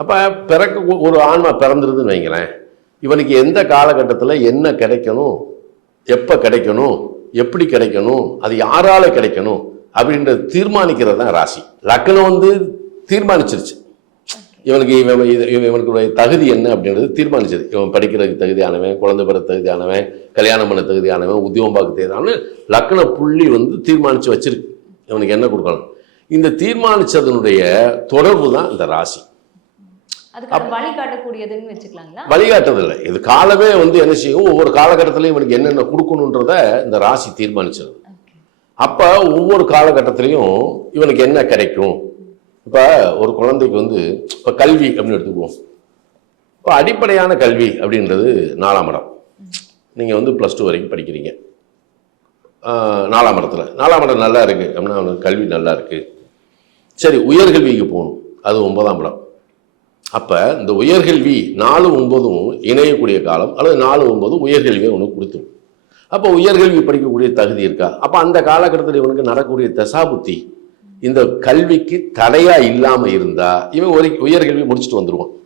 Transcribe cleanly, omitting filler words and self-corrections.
அப்போ ஒரு ஆன்மா பிறந்துருதுன்னு வைங்களேன், இவனுக்கு எந்த காலகட்டத்தில் என்ன கிடைக்கணும், எப்போ கிடைக்கணும், எப்படி கிடைக்கணும், அது யாரால கிடைக்கணும் அப்படின்றது தீர்மானிக்கிறது தான் ராசி. லக்னம் வந்து தீர்மானிச்சிருச்சு இவனுக்கு இவனுக்கு தகுதி என்ன அப்படின்றது தீர்மானிச்சது. இவன் படிக்கிறதுக்கு தகுதியானவன், குழந்தை பெற தகுதியானவன், கல்யாணம் பண்ண தகுதியானவன், உத்தியோகம் பார்க்க தகுதியானவன் லக்ன புள்ளி வந்து தீர்மானிச்சு வச்சிருக்கு இவனுக்கு என்ன கொடுக்கணும். இந்த தீர்மானிச்சதனுடைய தொடர்பு தான் இந்த ராசி. வழிகாட்டக்கூடியதுன்னு வச்சுக்கலாங்களா? வழிகாட்டுறதில்லை, இது காலமே வந்து என்ன செய்யும், ஒவ்வொரு காலகட்டத்திலையும் இவனுக்கு என்னென்ன கொடுக்கணுன்றத இந்த ராசி தீர்மானிச்சது. அப்ப ஒவ்வொரு காலகட்டத்திலையும் இவனுக்கு என்ன கிடைக்கும். இப்போ ஒரு குழந்தைக்கு வந்து இப்போ கல்வி அப்படின்னு எடுத்துக்குவோம். இப்போ அடிப்படையான கல்வி அப்படின்றது 4ஆம் இடம். நீங்கள் வந்து +2 வரைக்கும் படிக்கிறீங்க, 4ஆம் இடத்துல 4ஆம் இடம் நல்லா இருக்குது அப்படின்னா அவனுக்கு கல்வி நல்லா இருக்குது. சரி, உயர்கல்விக்கு போகணும், அது 9ஆம் இடம். அப்போ இந்த உயர்கல்வி 4, 9 இணையக்கூடிய காலம், அல்லது 4, 9 உயர்கல்வியை உனக்கு கொடுத்துரும். அப்போ உயர்கல்வி படிக்கக்கூடிய தகுதி இருக்கா? அப்போ அந்த காலகட்டத்தில் இவனுக்கு நடக்கக்கூடிய தசாபுத்தி இந்த கல்விக்கு தடையா இல்லாமல் இருந்தால் இவன் உயர்கல்வி முடிச்சுட்டு வந்துடுவான்.